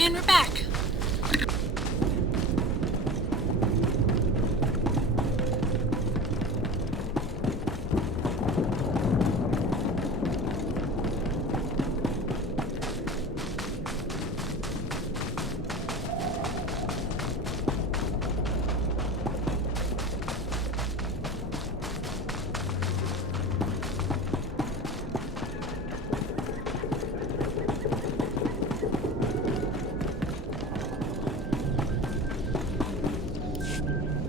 And we're back.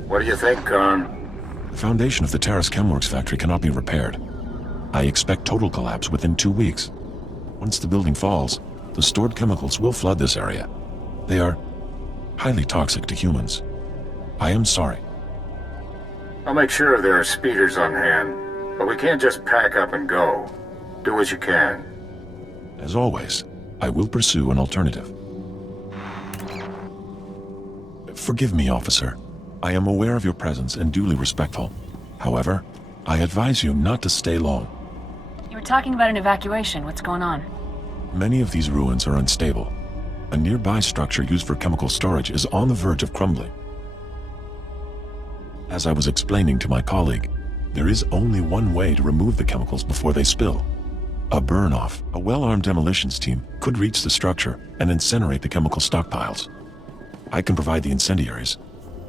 What do you think, Khan? The foundation of the Terrace Chemworks factory cannot be repaired. I expect total collapse within 2 weeks. Once the building falls, the stored chemicals will flood this area. They are highly toxic to humans. I am sorry. I'll make sure there are speeders on hand, but we can't just pack up and go. Do what you can. As always, I will pursue an alternative. Forgive me, officer. I am aware of your presence and duly respectful. However, I advise you not to stay long. You were talking about an evacuation. What's going on? Many of these ruins are unstable. A nearby structure used for chemical storage is on the verge of crumbling. As I was explaining to my colleague, there is only one way to remove the chemicals before they spill. A burn-off. A well-armed demolitions team could reach the structure and incinerate the chemical stockpiles. I can provide the incendiaries.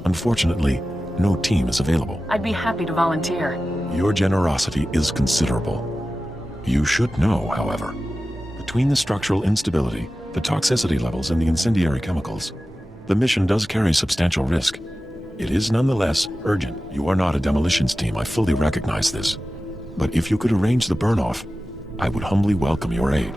Unfortunately, no team is available. I'd be happy to volunteer. Your generosity is considerable. You should know, however, between the structural instability, the toxicity levels, and the incendiary chemicals, the mission does carry substantial risk. It is nonetheless urgent. You are not a demolitions team, I fully recognize this. But if you could arrange the burn-off, I would humbly welcome your aid.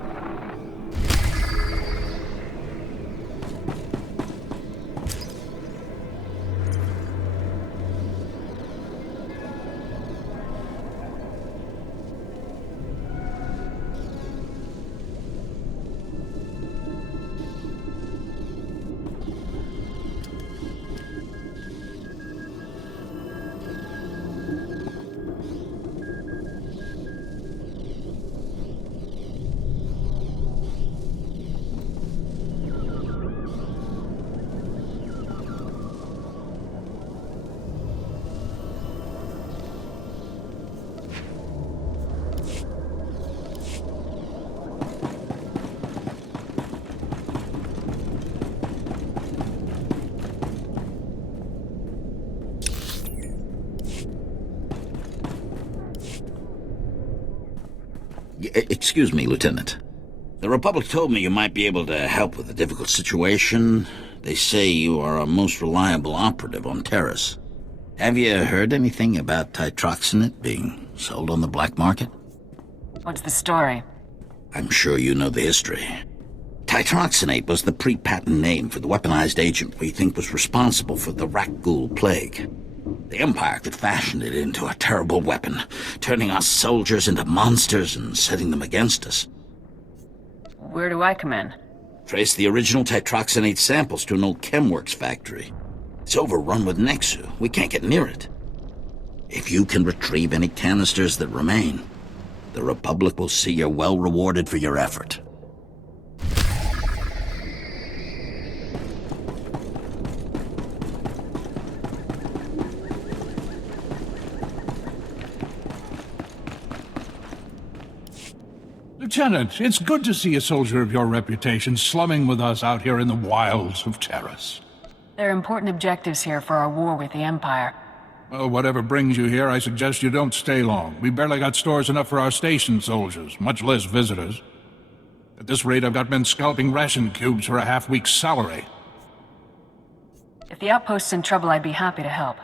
Excuse me, Lieutenant. The Republic told me you might be able to help with a difficult situation. They say you are a most reliable operative on Terrace. Have you heard anything about titroxinate being sold on the black market? What's the story? I'm sure you know the history. Titroxinate was the pre-patent name for the weaponized agent we think was responsible for the Rakghoul plague. The Empire could fashion it into a terrible weapon, turning our soldiers into monsters and setting them against us. Where do I come in? Trace the original titroxinate samples to an old Chemworks factory. It's overrun with Nexu. We can't get near it. If you can retrieve any canisters that remain, the Republic will see you're well rewarded for your effort. Lieutenant, it's good to see a soldier of your reputation slumming with us out here in the wilds of Terrace. There are important objectives here for our war with the Empire. Well, whatever brings you here, I suggest you don't stay long. We barely got stores enough for our station soldiers, much less visitors. At this rate, I've got men scalping ration cubes for a half-week's salary. If the outpost's in trouble, I'd be happy to help.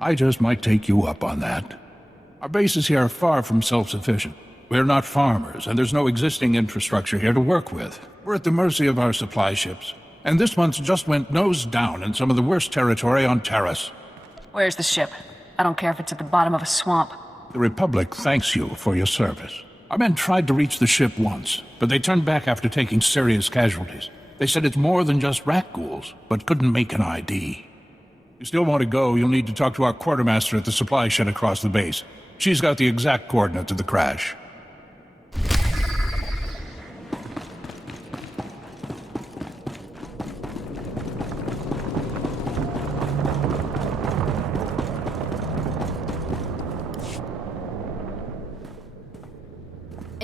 I just might take you up on that. Our bases here are far from self-sufficient. We're not farmers, and there's no existing infrastructure here to work with. We're at the mercy of our supply ships. And this month just went nose down in some of the worst territory on Terrace. Where's the ship? I don't care if it's at the bottom of a swamp. The Republic thanks you for your service. Our men tried to reach the ship once, but they turned back after taking serious casualties. They said it's more than just Rakghouls, but couldn't make an ID. If you still want to go, you'll need to talk to our quartermaster at the supply shed across the base. She's got the exact coordinates of the crash.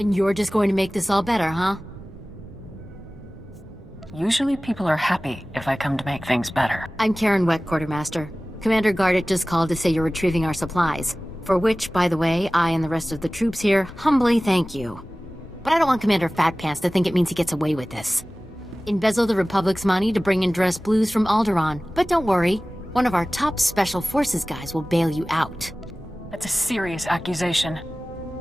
And you're just going to make this all better, huh? Usually people are happy if I come to make things better. I'm Karen Wet, Quartermaster. Commander Gardet just called to say you're retrieving our supplies. For which, by the way, I and the rest of the troops here humbly thank you. But I don't want Commander Fatpants to think it means he gets away with this. Embezzle the Republic's money to bring in dressed blues from Alderaan. But don't worry, one of our top Special Forces guys will bail you out. That's a serious accusation.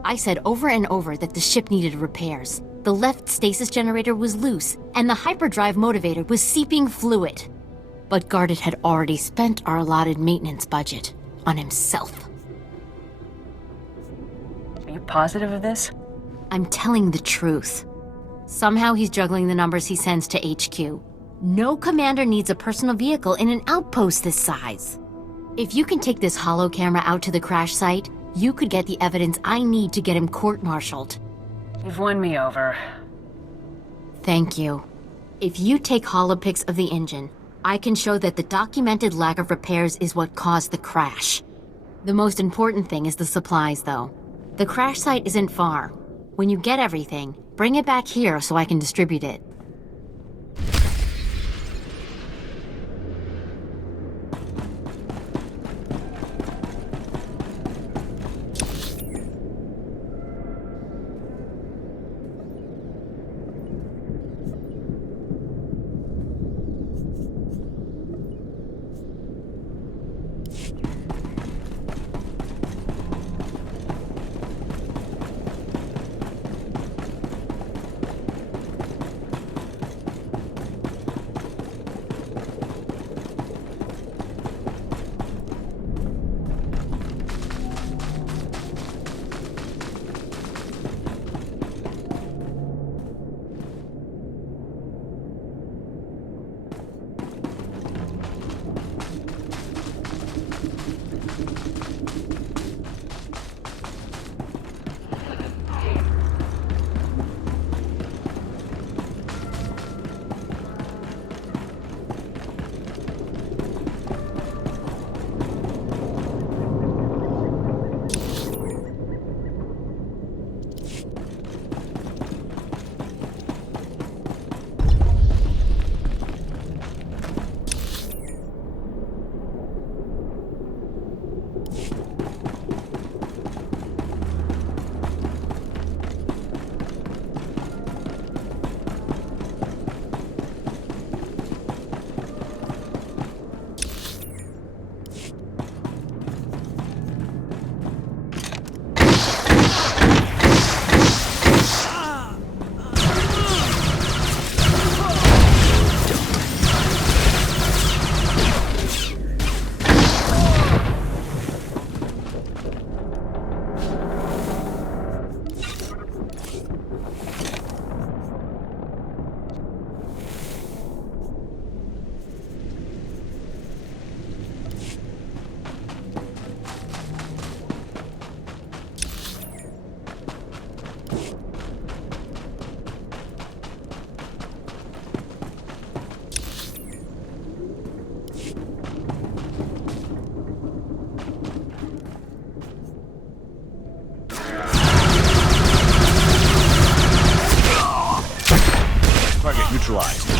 I said over and over that the ship needed repairs. The left stasis generator was loose, and the hyperdrive motivator was seeping fluid. But Gardet had already spent our allotted maintenance budget on himself. Are you positive of this? I'm telling the truth. Somehow he's juggling the numbers he sends to HQ. No commander needs a personal vehicle in an outpost this size. If you can take this holo camera out to the crash site, you could get the evidence I need to get him court-martialed. You've won me over. Thank you. If you take holopics of the engine, I can show that the documented lack of repairs is what caused the crash. The most important thing is the supplies, though. The crash site isn't far. When you get everything, bring it back here so I can distribute it. neutralized.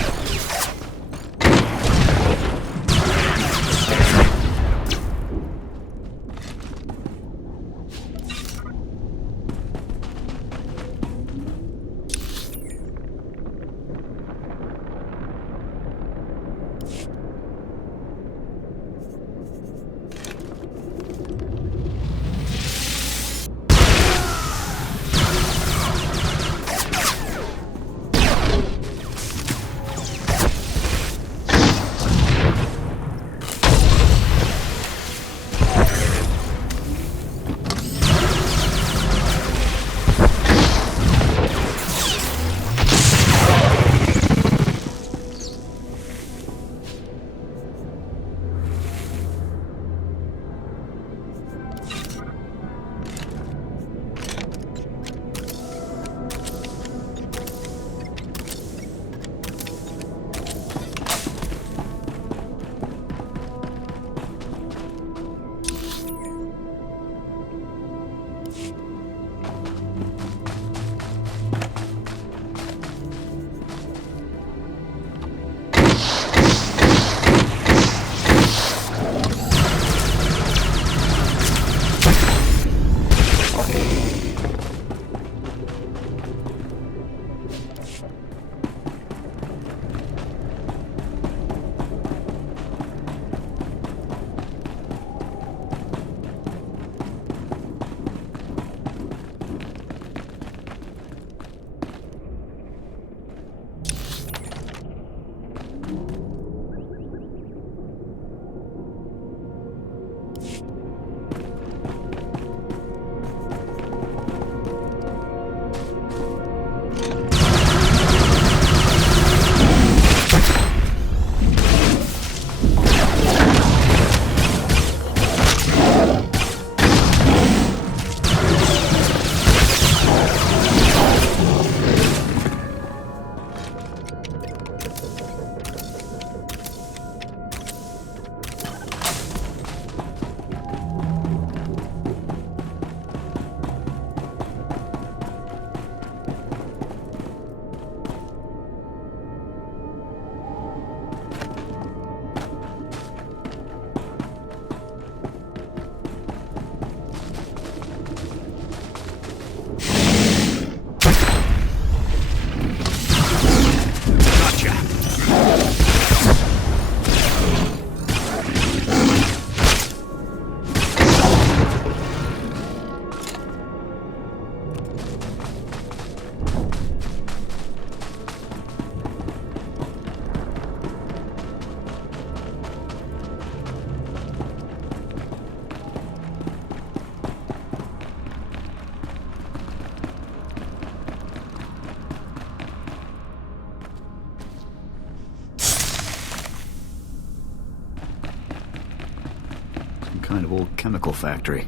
Kind of old chemical factory.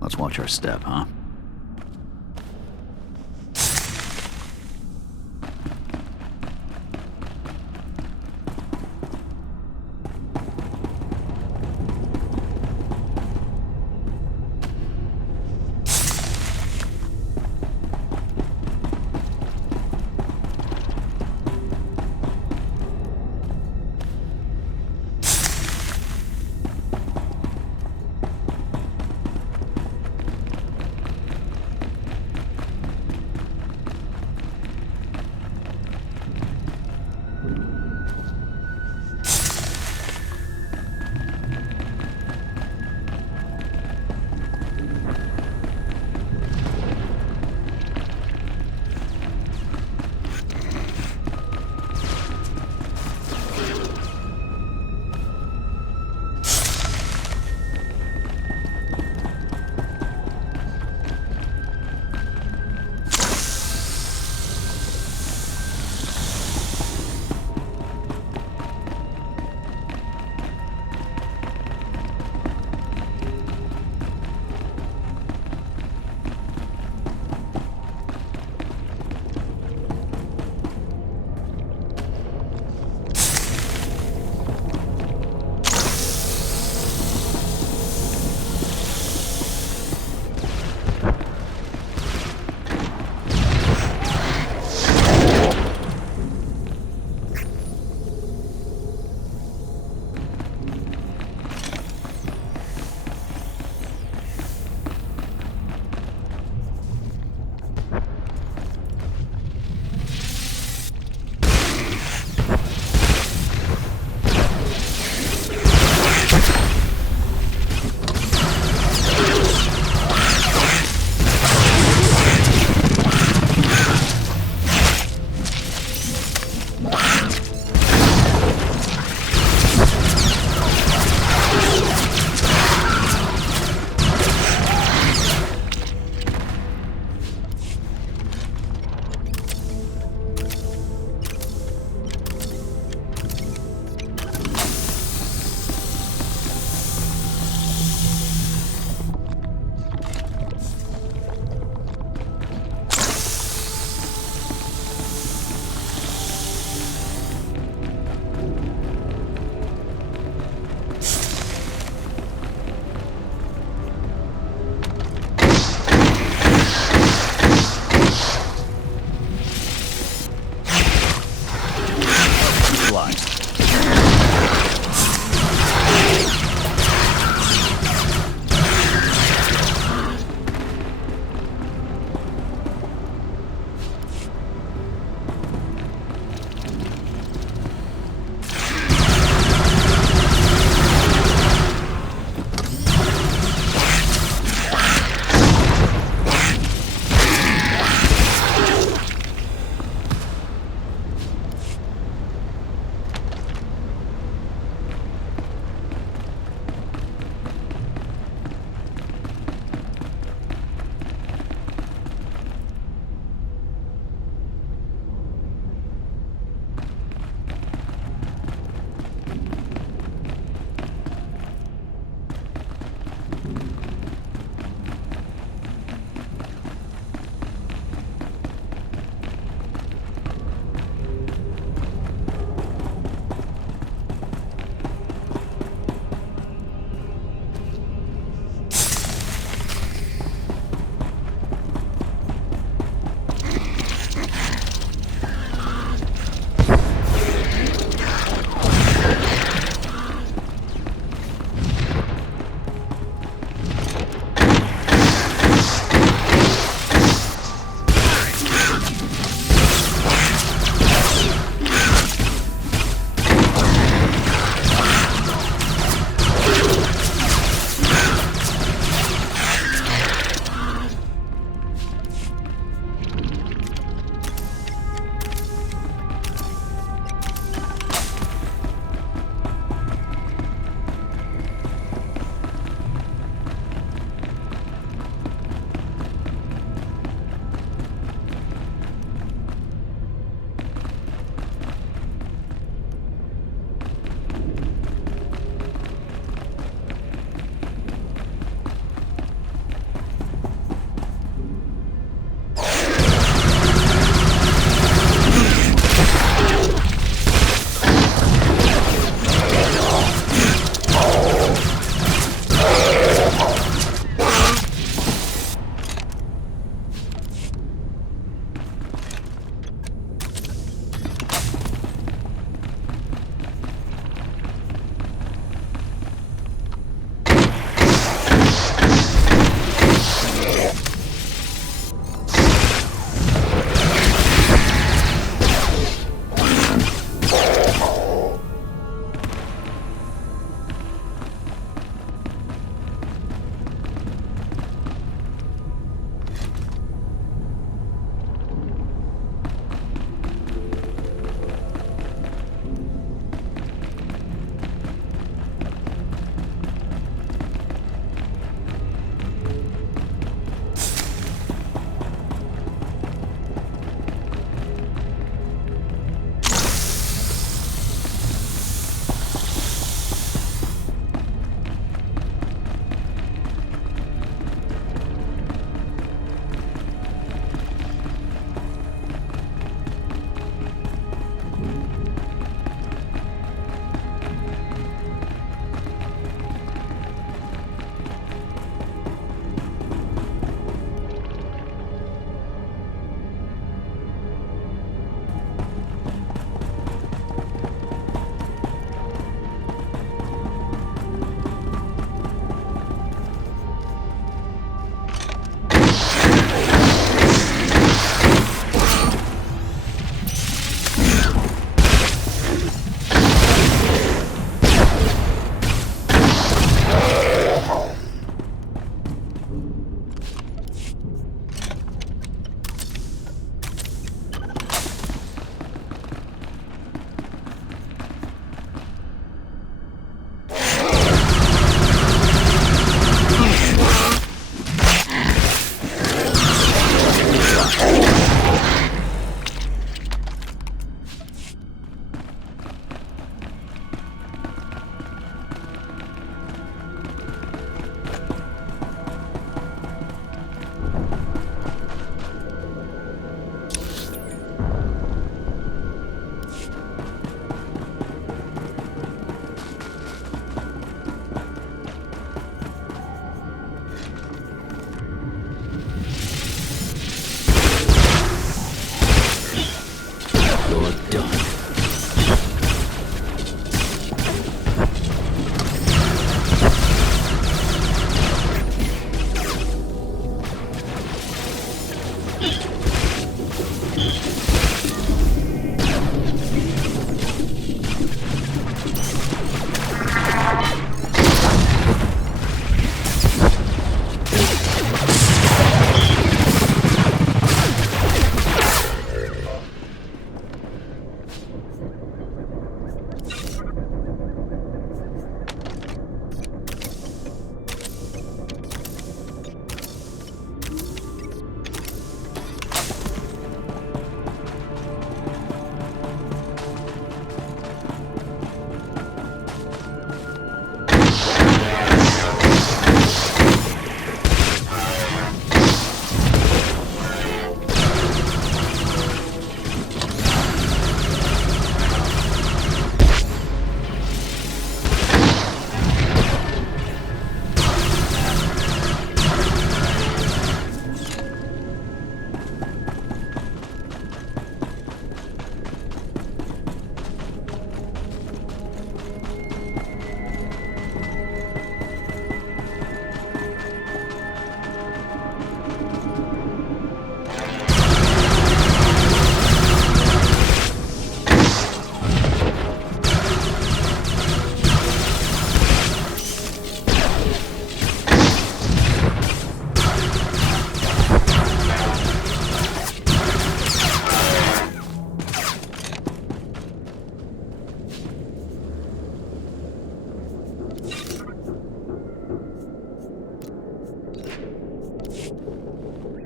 Let's watch our step, huh?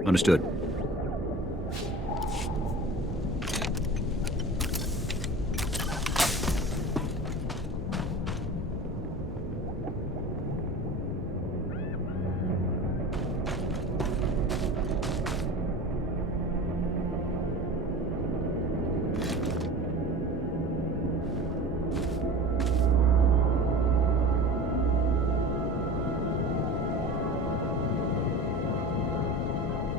Understood.